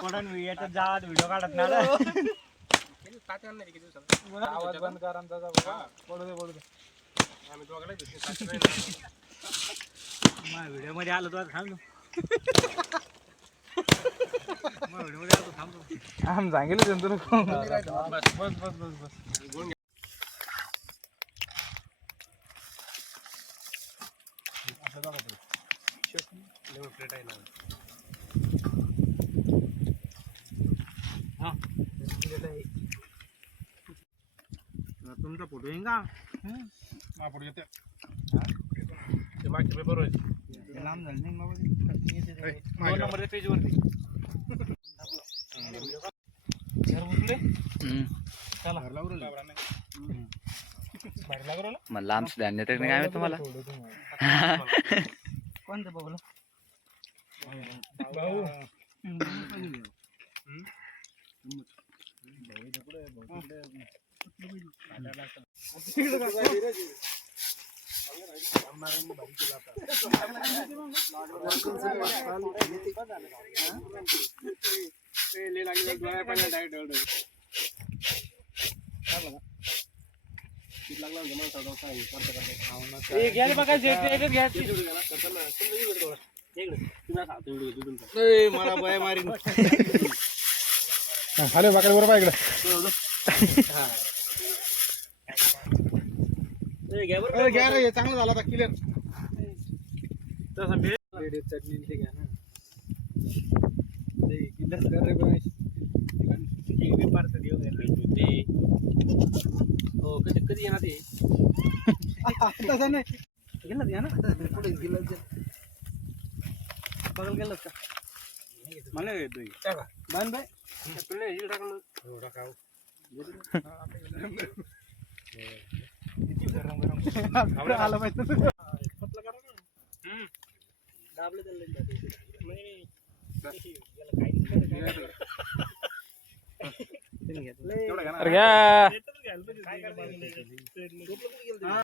कोण येतात जात व्हिडिओ काढत नाही आवाज बंद करा पडू दे पडू दे. पडू दे व्हिडिओमध्ये आलो तो थांबलो व्हिडिओमध्ये आलो थांबलो आम सांगितलं तुला बस बस बस बस. बस तुमचा फोटो येईन का? आपण येते लांब झालं नाही बाबा दोन नंबरच्या पेज वरती. मग लांब धान्य तर काय माहीत तुम्हाला? कोणतं बघलं? घ्यायला मला बाय मारीन खाली बाकडे बरोबर इकडे. घ्या रे चांगलं झालं आता क्लिअर चटणी ते घ्या ना. ते गिलास कर रे गणेश. हो कधी कधी येणार ते? तसं नाही. गेलं या ना? पुढे गेलं बघल गेलं का? मला येतोय बांध बाय तुला हे टाकलं. आलं पाहिजे. घ्या